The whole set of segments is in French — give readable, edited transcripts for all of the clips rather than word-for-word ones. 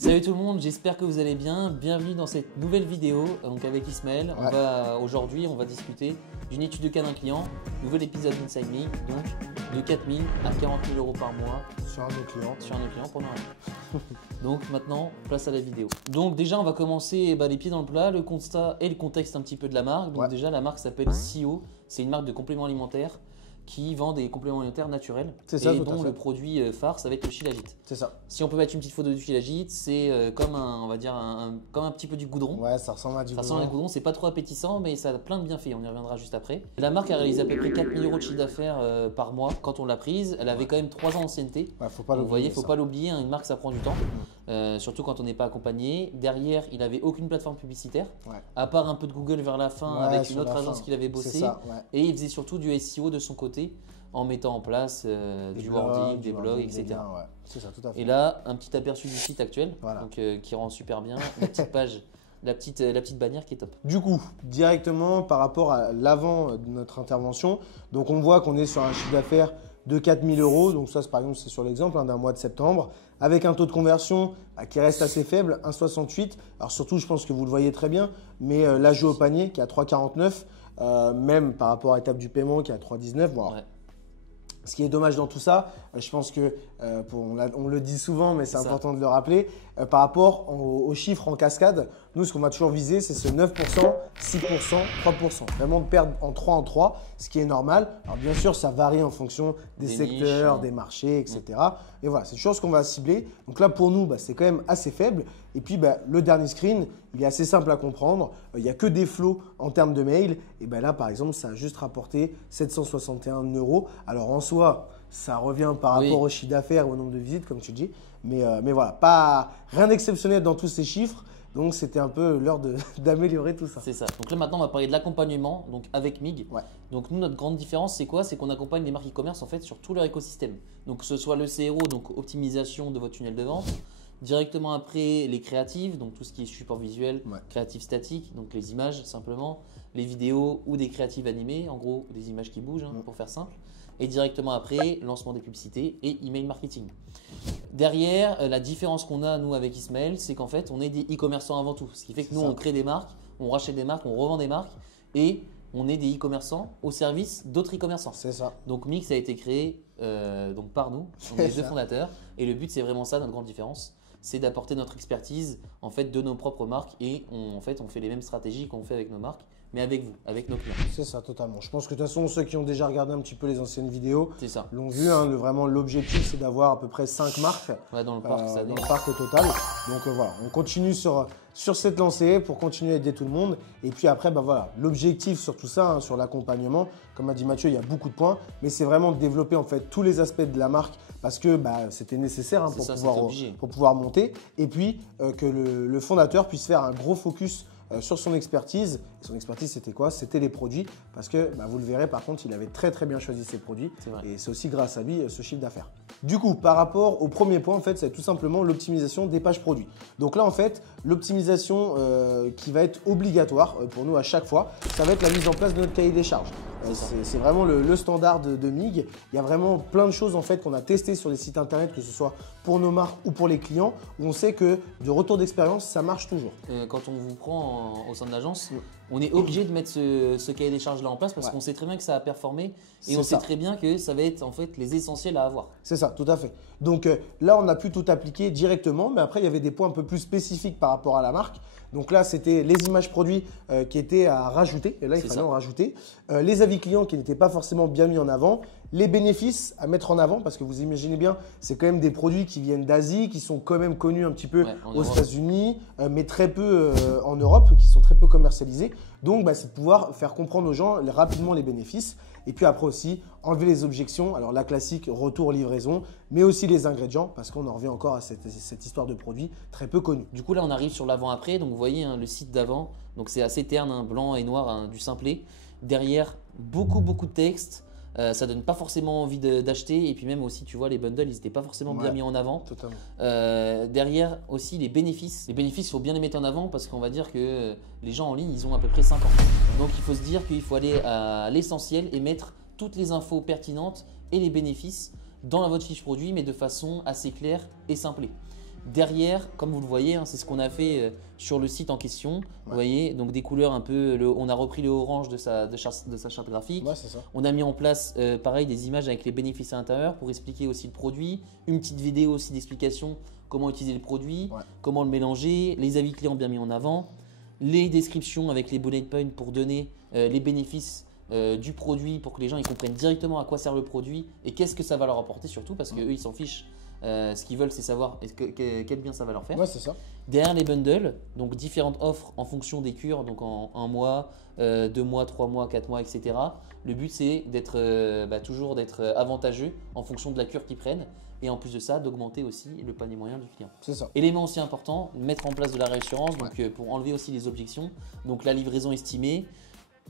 Salut tout le monde, j'espère que vous allez bien. Bienvenue dans cette nouvelle vidéo donc avec Ismaël. Aujourd'hui, on va discuter d'une étude de cas d'un client. Nouvel épisode d'Inside Me, donc de 4 000 à 40 000 euros par mois sur un de nos clients. Pendant un an. Donc maintenant, place à la vidéo. Donc déjà, on va commencer les pieds dans le plat, le constat et le contexte un petit peu de la marque. Donc déjà, la marque s'appelle CEO. C'est une marque de compléments alimentaires qui vend des compléments alimentaires naturels et dont le produit phare, ça va être le Shilajit. C'est ça. Si on peut mettre une petite photo du Shilajit, c'est comme on va dire comme un petit peu du goudron. Ouais, ça ressemble à du goudron. Ça ressemble à du goudron, c'est pas trop appétissant, mais ça a plein de bienfaits. On y reviendra juste après. La marque a réalisé à peu près 4 000 euros de chiffre d'affaires par mois quand on l'a prise. Elle avait quand même 3 ans d'ancienneté. Ouais, faut pas l'oublier. Vous voyez, faut pas l'oublier. Une marque, ça prend du temps, surtout quand on n'est pas accompagné. Derrière, il avait aucune plateforme publicitaire, à part un peu de Google vers la fin avec une autre agence qu'il avait bossé. Et il faisait surtout du SEO de son côté, en mettant en place du wording, des blogs, etc. C'est ça, tout à fait. Et là, un petit aperçu du site actuel, donc, qui rend super bien. La petite page, la petite bannière qui est top. Du coup, directement par rapport à l'avant de notre intervention, donc on voit qu'on est sur un chiffre d'affaires de 4 000 euros. Donc ça, par exemple, c'est sur l'exemple d'un mois de septembre, avec un taux de conversion qui reste assez faible, 1,68. Alors surtout, je pense que vous le voyez très bien, mais l'ajout au panier qui est à 3,49, même par rapport à l'étape du paiement qui est à 3,19. Bon, ce qui est dommage dans tout ça, je pense que, on le dit souvent, mais c'est important de le rappeler, par rapport aux chiffres en cascade, nous, ce qu'on va toujours viser, c'est ce 9%, 6%, 3%. Vraiment de perdre en 3, ce qui est normal. Alors bien sûr, ça varie en fonction des secteurs, des marchés, etc. Et voilà, c'est toujours ce qu'on va cibler. Donc là, pour nous, c'est quand même assez faible. Et puis, le dernier screen, il est assez simple à comprendre. Il n'y a que des flots en termes de mails. Et là, par exemple, ça a juste rapporté 761 euros. Alors en soi, ça revient par rapport au chiffre d'affaires et au nombre de visites, comme tu dis. Mais voilà, rien d'exceptionnel dans tous ces chiffres. Donc, c'était un peu l'heure d'améliorer tout ça. C'est ça. Donc là, maintenant, on va parler de l'accompagnement donc avec MIG. Donc, nous, notre grande différence, c'est quoi? C'est qu'on accompagne les marques e-commerce en fait sur tout leur écosystème. Donc, que ce soit le CRO, donc optimisation de votre tunnel de vente. Directement après, les créatives, donc tout ce qui est support visuel, créatif statique, donc les images simplement, les vidéos ou des créatives animées, en gros des images qui bougent pour faire simple. Et directement après, lancement des publicités et email marketing. Derrière, la différence qu'on a nous avec Ismaël, c'est qu'en fait, on est des e-commerçants avant tout. Ce qui fait que nous, on crée des marques, on rachète des marques, on revend des marques et on est des e-commerçants au service d'autres e-commerçants. C'est ça. Donc Mix a été créé donc par nous, on est les deux fondateurs. Et le but, c'est vraiment ça, notre grande différence. C'est d'apporter notre expertise en fait de nos propres marques et on fait les mêmes stratégies qu'on fait avec nos marques, mais avec vous, avec nos clients. C'est ça, totalement. Je pense que de toute façon, ceux qui ont déjà regardé un petit peu les anciennes vidéos l'ont vu. Vraiment, l'objectif, c'est d'avoir à peu près 5 marques dans le parc, au total. Donc voilà, on continue sur cette lancée pour continuer à aider tout le monde. Et puis après, l'objectif sur tout ça, sur l'accompagnement, comme a dit Mathieu, il y a beaucoup de points, mais c'est vraiment de développer en fait tous les aspects de la marque parce que c'était nécessaire pour pouvoir monter. Et puis que le fondateur puisse faire un gros focus sur son expertise. Et son expertise, c'était quoi? C'était les produits. Parce que vous le verrez, par contre, il avait très très bien choisi ses produits. Et c'est aussi grâce à lui ce chiffre d'affaires. Du coup, par rapport au premier point, en fait, c'est tout simplement l'optimisation des pages produits. Donc là, en fait, l'optimisation qui va être obligatoire pour nous à chaque fois, ça va être la mise en place de notre cahier des charges. C'est vraiment le standard de MIG. Il y a vraiment plein de choses en fait qu'on a testées sur les sites internet, que ce soit pour nos marques ou pour les clients, où on sait que de retour d'expérience, ça marche toujours. Quand on vous prend au sein de l'agence, on est obligé de mettre ce cahier des charges là en place parce qu'on sait très bien que ça a performé et on sait très bien que ça va être en fait les essentiels à avoir. C'est ça, tout à fait. Donc là, on a pu tout appliquer directement, mais après, il y avait des points un peu plus spécifiques par rapport à la marque. Donc là, c'était les images produits qui étaient à rajouter. Et là, il fallait en rajouter. Les avis clients qui n'étaient pas forcément bien mis en avant. Les bénéfices à mettre en avant parce que vous imaginez bien, c'est quand même des produits qui viennent d'Asie, qui sont quand même connus un petit peu aux États-Unis, mais très peu en Europe, qui sont très peu commercialisés. Donc, c'est de pouvoir faire comprendre aux gens rapidement les bénéfices. Et puis après aussi, enlever les objections. Alors la classique, retour, livraison, mais aussi les ingrédients parce qu'on en revient encore à cette histoire de produits très peu connus. Du coup, là, on arrive sur l'avant-après. Donc, vous voyez le site d'avant. Donc, c'est assez terne, blanc et noir, du simplet. Derrière, beaucoup de texte. Ça donne pas forcément envie d'acheter et puis même aussi tu vois les bundles ils n'étaient pas forcément bien mis en avant. Derrière aussi les bénéfices. Les bénéfices il faut bien les mettre en avant parce qu'on va dire que les gens en ligne ils ont à peu près 5 ans. Donc il faut se dire qu'il faut aller à l'essentiel et mettre toutes les infos pertinentes et les bénéfices dans votre fiche produit mais de façon assez claire et simplée. Derrière, comme vous le voyez, hein, c'est ce qu'on a fait sur le site en question. Vous voyez, donc des couleurs un peu, on a repris le orange de sa charte graphique. Ouais, c'est ça. On a mis en place, pareil, des images avec les bénéfices à l'intérieur pour expliquer aussi le produit. Une petite vidéo aussi d'explication comment utiliser le produit, comment le mélanger, les avis clients bien mis en avant, les descriptions avec les bullet points pour donner les bénéfices du produit pour que les gens ils comprennent directement à quoi sert le produit et qu'est-ce que ça va leur apporter surtout parce qu'eux ils s'en fichent. Ce qu'ils veulent c'est savoir quel bien ça va leur faire. Ouais, c'est ça. Derrière les bundles, donc différentes offres en fonction des cures, donc en 1 mois, 2 mois, 3 mois, 4 mois, etc. Le but c'est toujours d'être avantageux en fonction de la cure qu'ils prennent et en plus de ça d'augmenter aussi le panier moyen du client. C'est ça. Élément aussi important, mettre en place de la réassurance donc, pour enlever aussi les objections, donc la livraison estimée.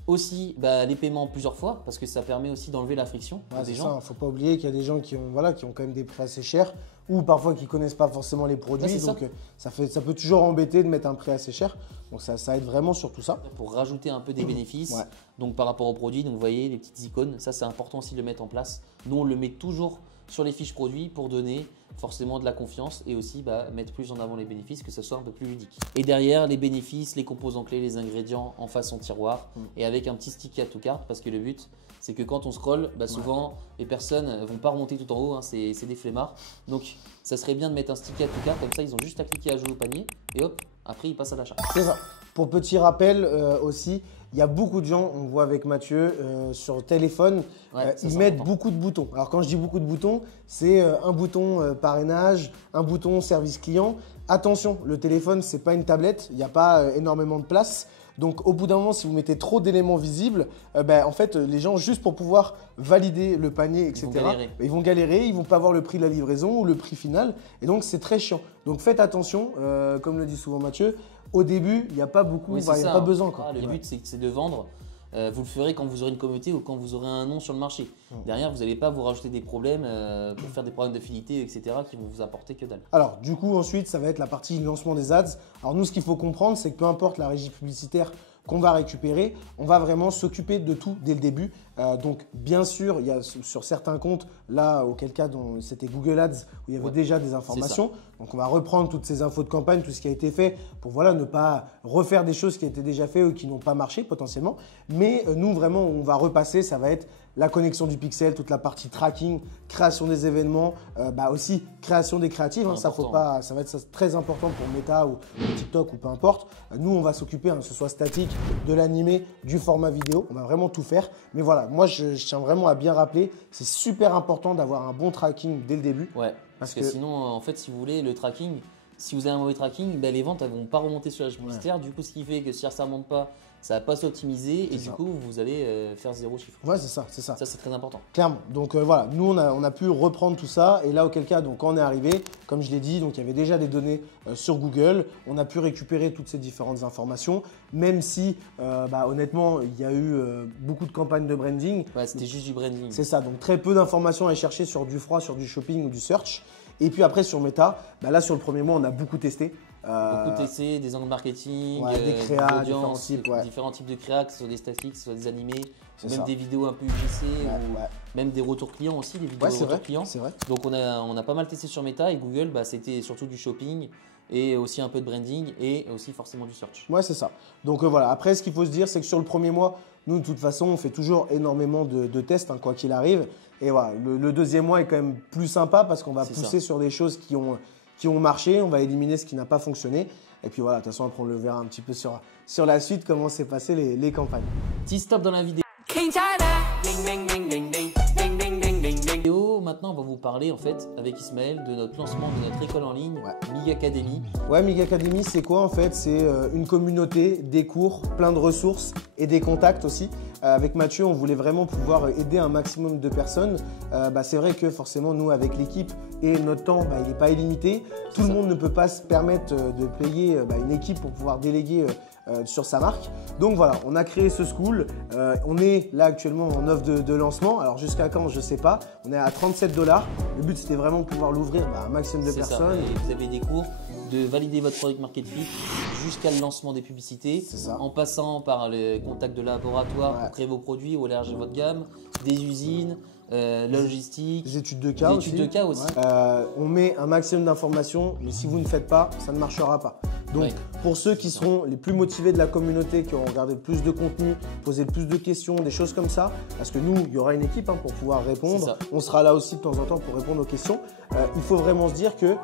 Aussi les paiements plusieurs fois parce que ça permet aussi d'enlever la friction des gens. Il ne faut pas oublier qu'il y a des gens qui ont quand même des prix assez chers ou parfois qui ne connaissent pas forcément les produits. Donc ça peut toujours embêter de mettre un prix assez cher. Donc ça aide vraiment sur tout ça. Pour rajouter un peu des bénéfices donc par rapport aux produits, donc vous voyez les petites icônes, ça c'est important aussi de le mettre en place. Nous on le met toujours sur les fiches produits pour donner forcément de la confiance et aussi mettre plus en avant les bénéfices, que ce soit un peu plus ludique. Et derrière, les bénéfices, les composants clés, les ingrédients en façon tiroir et avec un petit stick à tout carte parce que le but, c'est que quand on scrolle, souvent les personnes ne vont pas remonter tout en haut, hein, c'est des flemmards. Donc ça serait bien de mettre un stick à tout carte, comme ça ils ont juste à cliquer à jouer au panier et hop, après ils passent à l'achat. C'est ça. Pour petit rappel aussi, il y a beaucoup de gens, on voit avec Mathieu, sur téléphone, ils mettent beaucoup de boutons. Alors quand je dis beaucoup de boutons, c'est un bouton parrainage, un bouton service client. Attention, le téléphone, ce n'est pas une tablette, il n'y a pas énormément de place. Donc au bout d'un moment, si vous mettez trop d'éléments visibles, en fait, les gens, juste pour pouvoir valider le panier, etc., ils vont galérer, ils ne vont pas voir le prix de la livraison ou le prix final. Et donc c'est très chiant. Donc faites attention, comme le dit souvent Mathieu, au début, il n'y a pas beaucoup, il n'y a pas besoin. Le but, c'est de vendre. Vous le ferez quand vous aurez une communauté ou quand vous aurez un nom sur le marché. Derrière, vous n'allez pas vous rajouter des problèmes pour faire des problèmes d'affinité, etc. qui vont vous apporter que dalle. Alors, du coup, ensuite, ça va être la partie lancement des ads. Alors, nous, ce qu'il faut comprendre, c'est que peu importe la régie publicitaire qu'on va récupérer, on va vraiment s'occuper de tout dès le début. Donc, bien sûr, il y a sur certains comptes, là, auquel cas, c'était Google Ads, où il y avait déjà des informations. Donc, on va reprendre toutes ces infos de campagne, tout ce qui a été fait pour ne pas refaire des choses qui étaient déjà faites ou qui n'ont pas marché potentiellement. Mais nous, vraiment, on va repasser, ça va être la connexion du pixel, toute la partie tracking, création des événements, aussi création des créatives. Hein, ça va être très important pour Meta ou TikTok ou peu importe. Nous, on va s'occuper, que ce soit statique, de l'animé, du format vidéo. On va vraiment tout faire. Mais voilà, moi, je tiens vraiment à bien rappeler, c'est super important d'avoir un bon tracking dès le début. Ouais, parce que sinon, en fait, si vous voulez, le tracking, si vous avez un mauvais tracking, les ventes ne vont pas remonter sur la publicitaire. Du coup, ce qui fait que si ça ne remonte pas, ça ne va pas s'optimiser et du coup, vous allez faire 0 chiffre. Ouais, c'est ça. Ça, c'est très important. Clairement. Donc voilà, nous, on a pu reprendre tout ça. Et là, auquel cas, donc, quand on est arrivé, comme je l'ai dit, donc, il y avait déjà des données sur Google. On a pu récupérer toutes ces différentes informations, même si, honnêtement, il y a eu beaucoup de campagnes de branding. Ouais, c'était juste du branding. C'est ça. Donc, très peu d'informations à chercher sur du froid, sur du shopping ou du search. Et puis après, sur Meta, là, sur le premier mois, on a beaucoup testé. Beaucoup testé, des angles marketing, des créas, des audiences, différents types de créas, que ce soit des statiques, que ce soit des animés, même des vidéos un peu UGC, ou même des retours clients aussi, des vidéos de retours clients. Vrai. Donc on a pas mal testé sur Meta et Google, c'était surtout du shopping et aussi un peu de branding et aussi forcément du search. Ouais, c'est ça. Donc voilà, après ce qu'il faut se dire, c'est que sur le premier mois, nous de toute façon, on fait toujours énormément de tests, quoi qu'il arrive. Et voilà, le deuxième mois est quand même plus sympa parce qu'on va pousser sur des choses qui ont marché, on va éliminer ce qui n'a pas fonctionné. Et puis voilà, de toute façon, après on le verra un petit peu sur la suite, comment s'est passé les campagnes. Petit stop dans la vidéo. Maintenant, on va vous parler en fait avec Ismaël de notre lancement de notre école en ligne, Mig Academy. Ouais, Mig Academy, c'est quoi en fait? C'est une communauté, des cours, plein de ressources et des contacts aussi. Avec Mathieu, on voulait vraiment pouvoir aider un maximum de personnes. C'est vrai que forcément, nous, avec l'équipe et notre temps, il n'est pas illimité. Tout le monde ne peut pas se permettre de payer une équipe pour pouvoir déléguer sur sa marque. Donc voilà, on a créé ce school. On est là actuellement en offre de lancement. Alors jusqu'à quand, je ne sais pas. On est à 37 $. Le but, c'était vraiment de pouvoir l'ouvrir à un maximum de personnes. Et vous avez des cours de valider votre product market fit jusqu'à le lancement des publicités, en passant par le contact de laboratoire pour créer vos produits ou élargir votre gamme, des usines. la logistique, les études de cas aussi. Ouais. On met un maximum d'informations, mais si vous ne faites pas, ça ne marchera pas. Donc, pour ceux qui seront les plus motivés de la communauté, qui auront regardé le plus de contenu, posé le plus de questions, des choses comme ça, parce que nous, il y aura une équipe pour pouvoir répondre. On sera là aussi de temps en temps pour répondre aux questions. Il faut vraiment se dire que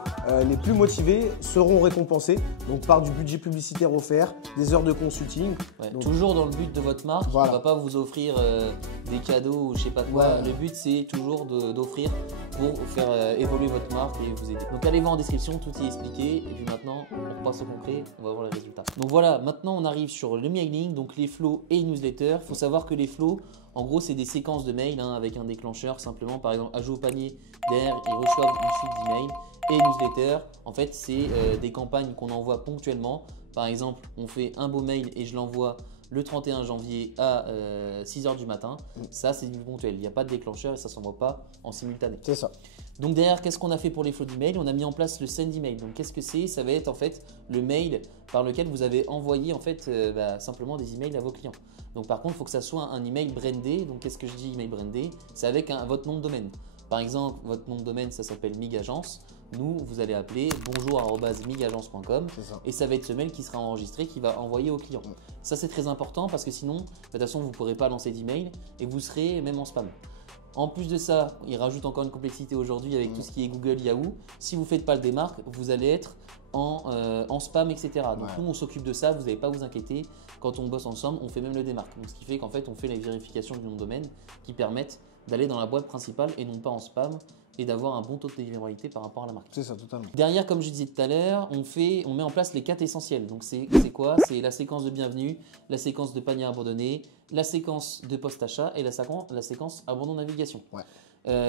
les plus motivés seront récompensés donc par du budget publicitaire offert, des heures de consulting. Ouais, donc, toujours dans le but de votre marque. Voilà. On ne va pas vous offrir des cadeaux ou je sais pas quoi. Ouais. Le but, c'est toujours d'offrir pour faire évoluer votre marque et vous aider. Donc allez voir en description, tout y est expliqué. Et puis maintenant, on repasse au concret, on va voir les résultats. Donc voilà, maintenant on arrive sur le mailing, donc les flows et newsletter. Il faut savoir que les flows, en gros, c'est des séquences de mails avec un déclencheur simplement. Par exemple, ajout au panier, derrière, ils reçoivent une suite d'emails. Et newsletter, en fait, c'est des campagnes qu'on envoie ponctuellement. Par exemple, on fait un beau mail et je l'envoie le 31 janvier à 6 h du matin. Ça, c'est du ponctuel. Il n'y a pas de déclencheur et ça ne s'envoie pas en simultané. C'est ça. Donc derrière, qu'est-ce qu'on a fait pour les flows d'email? On a mis en place le send email. Donc qu'est-ce que c'est? Ça va être en fait le mail par lequel vous avez envoyé en fait simplement des emails à vos clients. Donc par contre, il faut que ça soit un email brandé. Donc qu'est-ce que je dis email brandé? C'est avec votre nom de domaine. Par exemple, votre nom de domaine, ça s'appelle MigAgence. Nous, vous allez appeler bonjour@migagence.com et ça va être ce mail qui sera enregistré, qui va envoyer au client. Ça, c'est très important parce que sinon, de toute façon, vous ne pourrez pas lancer d'email et vous serez même en spam. En plus de ça, il rajoute encore une complexité aujourd'hui avec tout ce qui est Google, Yahoo. Si vous ne faites pas le démarque, vous allez être en spam, etc. Donc nous, on s'occupe de ça, vous n'allez pas vous inquiéter. Quand on bosse ensemble, on fait même le démarque. Donc ce qui fait qu'en fait, on fait les vérifications du nom de domaine qui permettent d'aller dans la boîte principale et non pas en spam et d'avoir un bon taux de délivrabilité par rapport à la marque. C'est ça, totalement. Derrière, comme je disais tout à l'heure, on met en place les 4 essentiels. Donc c'est quoi? C'est la séquence de bienvenue, la séquence de panier abandonné, la séquence de post-achat et la séquence abandon navigation. Ouais.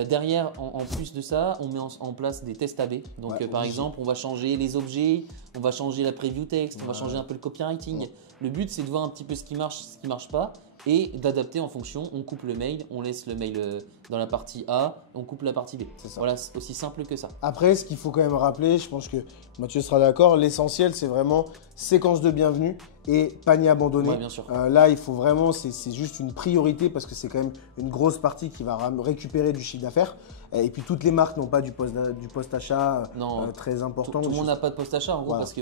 Derrière, en plus de ça, on met en place des tests AB. Donc par exemple, on va changer les objets, on va changer la preview text, on va changer un peu le copywriting. Le but, c'est de voir un petit peu ce qui marche, ce qui ne marche pas et d'adapter en fonction. On coupe le mail, on laisse le mail dans la partie A, on coupe la partie B. Voilà, c'est aussi simple que ça. Après, ce qu'il faut quand même rappeler, je pense que Mathieu sera d'accord, l'essentiel, c'est vraiment séquence de bienvenue et panier abandonné. Ouais, bien sûr. Là, il faut vraiment, c'est juste une priorité parce que c'est quand même une grosse partie qui va récupérer du chiffre d'affaires. Et puis, toutes les marques n'ont pas du post-achat très important. Tout le monde n'a pas de post-achat en gros parce que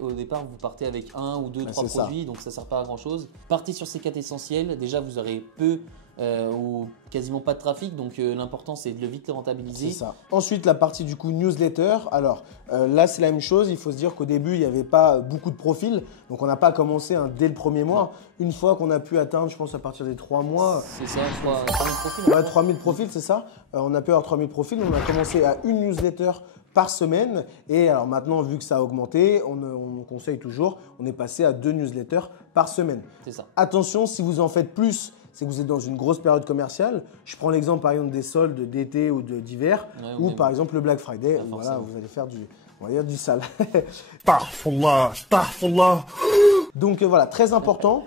au départ, vous partez avec 1 ou 2, 3 produits, donc ça ne sert pas à grand chose. Partez sur ces 4 essentiels. Déjà, vous aurez peu ou quasiment pas de trafic, donc l'important c'est de le vite le rentabiliser. C'est ça. Ensuite, la partie du coup newsletter. Alors là, c'est la même chose. Il faut se dire qu'au début, il n'y avait pas beaucoup de profils, donc on n'a pas commencé dès le premier mois. Une fois qu'on a pu atteindre, je pense à partir des 3 mois. C'est ça, 3000 profils. Ouais, 3000 profils, c'est ça. On a pu avoir 3000 profils. On a commencé à une newsletter par semaine. Et alors maintenant, vu que ça a augmenté, on conseille toujours, on est passé à 2 newsletters par semaine. C'est ça. Attention, si vous en faites plus, c'est que vous êtes dans une grosse période commerciale. Je prends l'exemple par exemple des soldes d'été ou d'hiver ou par exemple le Black Friday. Voilà, vous allez faire du sale. Donc voilà, très important.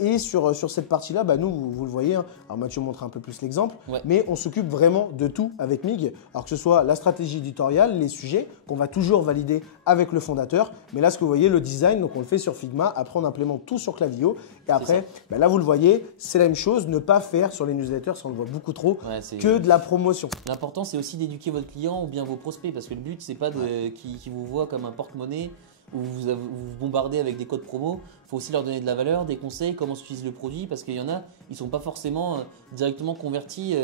Et sur cette partie-là, nous, vous le voyez, alors Mathieu montre un peu plus l'exemple, mais on s'occupe vraiment de tout avec Mig. Alors que ce soit la stratégie éditoriale, les sujets qu'on va toujours valider avec le fondateur. Mais là, ce que vous voyez, le design, donc on le fait sur Figma. Après, on implémente tout sur Klaviyo. Et après, là, vous le voyez, c'est la même chose. Ne pas faire sur les newsletters, ça on le voit beaucoup trop, que de la promotion. L'important, c'est aussi d'éduquer votre client ou bien vos prospects. Parce que le but, c'est pas qu'ils vous voient comme un porte-monnaie ou vous bombardez avec des codes promo. Il faut aussi leur donner de la valeur, des conseils, comment s'utilise le produit, parce qu'il y en a, ils ne sont pas forcément directement convertis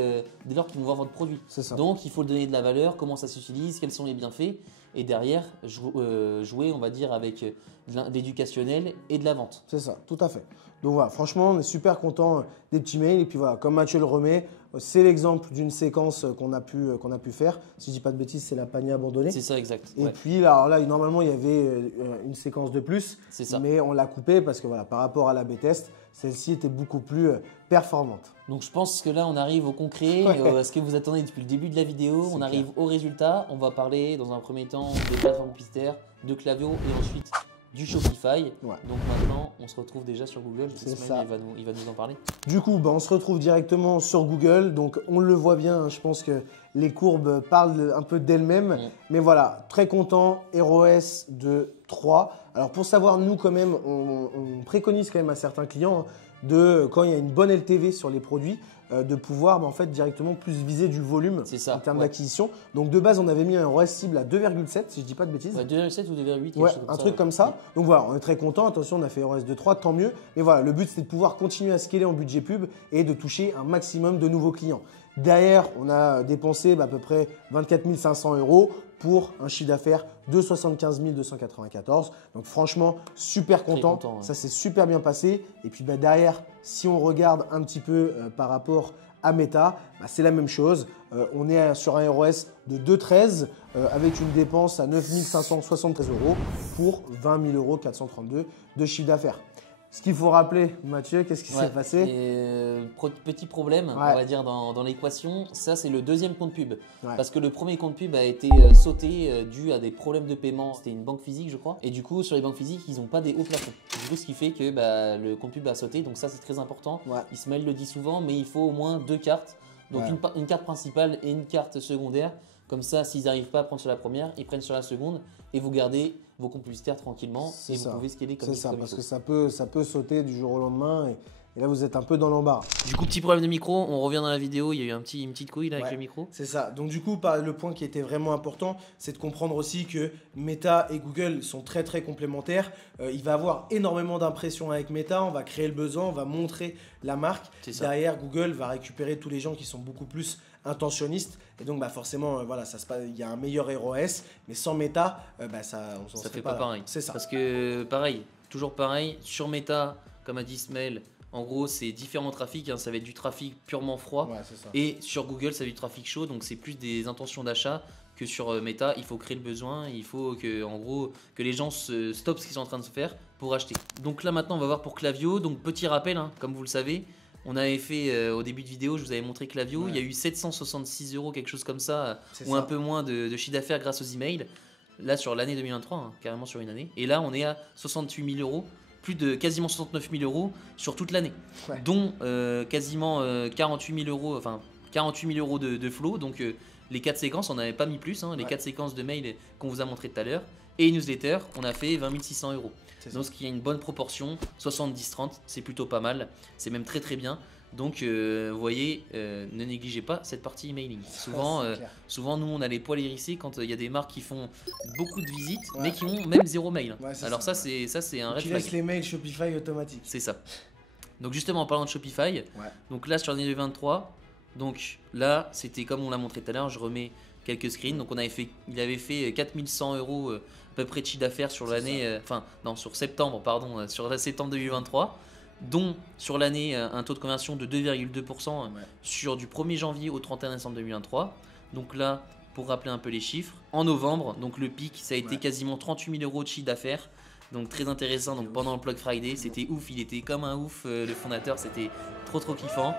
dès lors qu'ils vont voir votre produit. Donc, il faut donner de la valeur, comment ça s'utilise, quels sont les bienfaits, et derrière, jouer, on va dire, avec de l'éducationnel et de la vente. C'est ça, tout à fait. Donc voilà, franchement, on est super content des petits mails. Et puis voilà, comme Mathieu le remet, c'est l'exemple d'une séquence qu'on a pu faire. Si je ne dis pas de bêtises, c'est la panier abandonnée. C'est ça, exact. Et puis alors là, normalement, il y avait une séquence de plus. C'est ça. Mais on l'a coupée parce que voilà, par rapport à la B-test, celle-ci était beaucoup plus performante. Donc je pense que là, on arrive au concret, à ce que vous attendez depuis le début de la vidéo. On arrive au résultat. On va parler dans un premier temps des plateformes publicitaires, de Klaviyo et ensuite du Shopify. Donc maintenant, on se retrouve déjà sur Google. Il va nous en parler. Du coup, on se retrouve directement sur Google. Donc on le voit bien, je pense que les courbes parlent un peu d'elles-mêmes. Mais voilà, très content, ROS de 3. Alors pour savoir, nous quand même, on préconise quand même à certains clients de quand il y a une bonne LTV sur les produits, de pouvoir en fait directement plus viser du volume en termes d'acquisition. Donc de base, on avait mis un ROAS cible à 2,7 si je dis pas de bêtises. 2,7 ou 2,8 Ouais, un truc comme ça. Donc voilà, on est très content. Attention, on a fait ROAS de 3, tant mieux. Mais voilà, le but c'était de pouvoir continuer à scaler en budget pub et de toucher un maximum de nouveaux clients. Derrière, on a dépensé à peu près 24 500 € pour un chiffre d'affaires de 75 294. Donc franchement, super content. Ça s'est super bien passé. Et puis derrière, si on regarde un petit peu par rapport à Meta, c'est la même chose. On est sur un ROS de 2,13 avec une dépense à 9 573 € pour 20 432 € de chiffre d'affaires. Ce qu'il faut rappeler, Mathieu, qu'est-ce qui s'est passé? Petit problème, on va dire, dans l'équation. Ça, c'est le deuxième compte pub. Parce que le premier compte pub a été sauté dû à des problèmes de paiement. C'était une banque physique, je crois. Et du coup, sur les banques physiques, ils n'ont pas des hauts plafonds. Du coup, ce qui fait que le compte pub a sauté. Donc ça, c'est très important. Ismaël le dit souvent, mais il faut au moins 2 cartes. Donc une carte principale et une carte secondaire. Comme ça, s'ils n'arrivent pas à prendre sur la première, ils prennent sur la seconde et vous gardez vos comptes publicitaires tranquillement et vous pouvez scaler comme ça. C'est ça, parce que ça peut sauter du jour au lendemain et là vous êtes un peu dans l'embarras. Du coup, petit problème de micro, on revient dans la vidéo, il y a eu une petite couille là avec le micro. C'est ça, donc du coup, le point qui était vraiment important, c'est de comprendre aussi que Meta et Google sont très très complémentaires. Il va y avoir énormément d'impressions avec Meta, on va créer le besoin, on va montrer la marque. Derrière, Google va récupérer tous les gens qui sont beaucoup plus intentionnistes et donc forcément voilà, il y a un meilleur ROS, mais sans Meta, ça fait pas pareil. C'est ça. Parce que toujours pareil, sur Meta, comme a dit Ismaël, en gros, c'est différents trafics, ça va être du trafic purement froid. Et sur Google, ça va être du trafic chaud, donc c'est plus des intentions d'achat que sur Meta. Il faut créer le besoin, il faut que les gens stoppent ce qu'ils sont en train de se faire pour acheter. Donc là maintenant, on va voir pour Klaviyo. Donc petit rappel, comme vous le savez, on avait fait au début de vidéo, je vous avais montré Klaviyo. Il y a eu 766 €, quelque chose comme ça, ou un peu moins de chiffre d'affaires grâce aux emails. Là sur l'année 2023, carrément sur une année. Et là, on est à 68 000 €. Plus de quasiment 69 000 € sur toute l'année, dont quasiment 48 000 €, enfin 48 000 € de flow. Donc les 4 séquences, on n'avait pas mis plus, les 4 séquences de mail qu'on vous a montré tout à l'heure. Et newsletter, on a fait 20 600 €. Donc ce qui a une bonne proportion, 70-30, c'est plutôt pas mal, c'est même très très bien. Donc vous voyez, ne négligez pas cette partie emailing. Souvent nous on a les poils hérissés quand il y a des marques qui font beaucoup de visites mais qui ont même 0 mail. Alors ça c'est un red flag. Tu laisses les mails Shopify automatiques. C'est ça. Donc justement en parlant de Shopify, donc là sur l'année 2023, donc là c'était comme on l'a montré tout à l'heure, je remets quelques screens. Donc il avait fait 4100 € à peu près de chiffre d'affaires sur l'année, sur septembre pardon, sur septembre 2023. Dont sur l'année un taux de conversion de 2,2% sur du 1er janvier au 31 décembre 2023. Donc là, pour rappeler un peu les chiffres, en novembre, donc le pic, ça a été quasiment 38 000 € de chiffre d'affaires. Donc très intéressant, donc pendant le Plug Friday, c'était ouf, il était comme un ouf, le fondateur, c'était trop kiffant.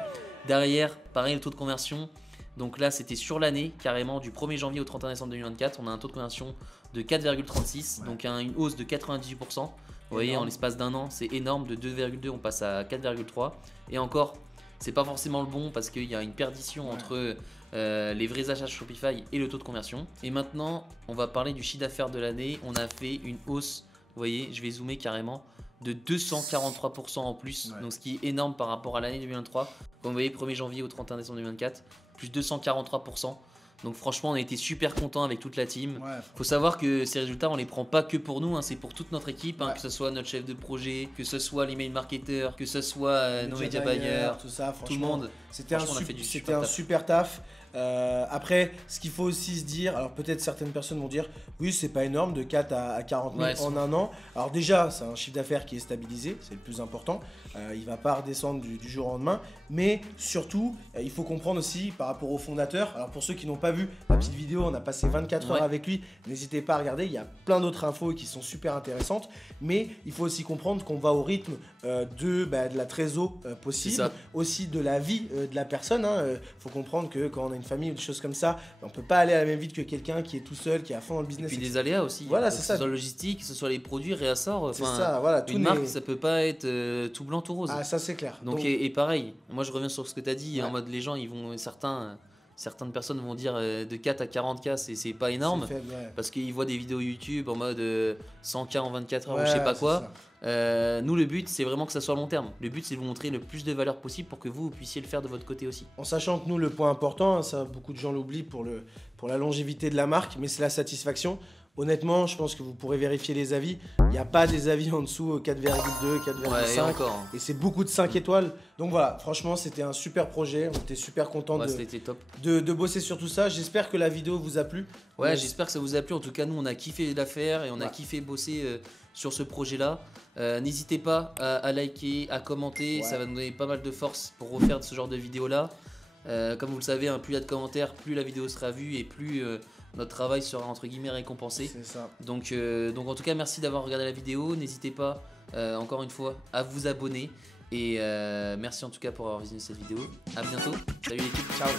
Derrière, pareil, le taux de conversion, donc là c'était sur l'année, carrément du 1er janvier au 31 décembre 2024, on a un taux de conversion de 4,36, donc une hausse de 98%. Vous voyez, en l'espace d'un an, c'est énorme, de 2,2 on passe à 4,3. Et encore, c'est pas forcément le bon parce qu'il y a une perdition entre les vrais achats Shopify et le taux de conversion. Et maintenant, on va parler du chiffre d'affaires de l'année. On a fait une hausse, vous voyez, je vais zoomer carrément, de 243% en plus. Donc ce qui est énorme par rapport à l'année 2023. Comme vous voyez, 1er janvier au 31 décembre 2024, plus 243%. Donc franchement, on a été super contents avec toute la team. Faut savoir que ces résultats, on les prend pas que pour nous, c'est pour toute notre équipe, que ce soit notre chef de projet, que ce soit l'email marketeur, que ce soit nos médias buyers, tout le monde. C'était un super taf. Après, ce qu'il faut aussi se dire, alors peut-être certaines personnes vont dire oui, c'est pas énorme de 4 à 40 000 en un an. Alors déjà, c'est un chiffre d'affaires qui est stabilisé, c'est le plus important. Il va pas redescendre du jour au lendemain, mais surtout, il faut comprendre aussi par rapport au fondateur. Alors pour ceux qui n'ont pas vu la petite vidéo, on a passé 24 heures avec lui. N'hésitez pas à regarder, il y a plein d'autres infos qui sont super intéressantes. Mais il faut aussi comprendre qu'on va au rythme de la trésor possible, aussi de la vie de la personne. Faut comprendre que quand on a une famille ou des choses comme ça, on peut pas aller à la même vite que quelqu'un qui est tout seul, qui est à fond dans le business. Et puis des aléas aussi. Voilà, c'est ça. Que ce soit logistique, que ce soit les produits, réassort. C'est ça, voilà. Une marque, ça peut pas être tout blanc, tout rose. Ah, ça c'est clair. Donc et pareil, moi je reviens sur ce que tu as dit, en mode les gens, certains certaines personnes vont dire de 4 à 40K, c'est pas énorme. Faible, ouais. Parce qu'ils voient des vidéos YouTube en mode 100K en 24 heures ou Ouais, je sais pas c'est quoi. ça. Nous, le but, c'est vraiment que ça soit long terme. Le but, c'est de vous montrer le plus de valeur possible pour que vous puissiez le faire de votre côté aussi. En sachant que nous, le point important, hein, ça beaucoup de gens l'oublient pour la longévité de la marque, mais c'est la satisfaction. Honnêtement, je pense que vous pourrez vérifier les avis. Il n'y a pas des avis en dessous 4,2, 4,5. Ouais, et encore. Et c'est beaucoup de 5 étoiles. Donc voilà, franchement, c'était un super projet. On était super contents Ouais, c'était top. de bosser sur tout ça. J'espère que la vidéo vous a plu. Ouais, j'espère que ça vous a plu. En tout cas, nous, on a kiffé l'affaire et on a Ouais. kiffé bosser sur ce projet-là. N'hésitez pas à liker, à commenter. Ouais. Ça va nous donner pas mal de force pour refaire ce genre de vidéo-là. Comme vous le savez, hein, plus il y a de commentaires, plus la vidéo sera vue et plus notre travail sera entre guillemets récompensé. C'est ça. Donc en tout cas, merci d'avoir regardé la vidéo. N'hésitez pas, encore une fois, à vous abonner. Et merci en tout cas pour avoir visionné cette vidéo. A bientôt. Salut l'équipe. Ciao.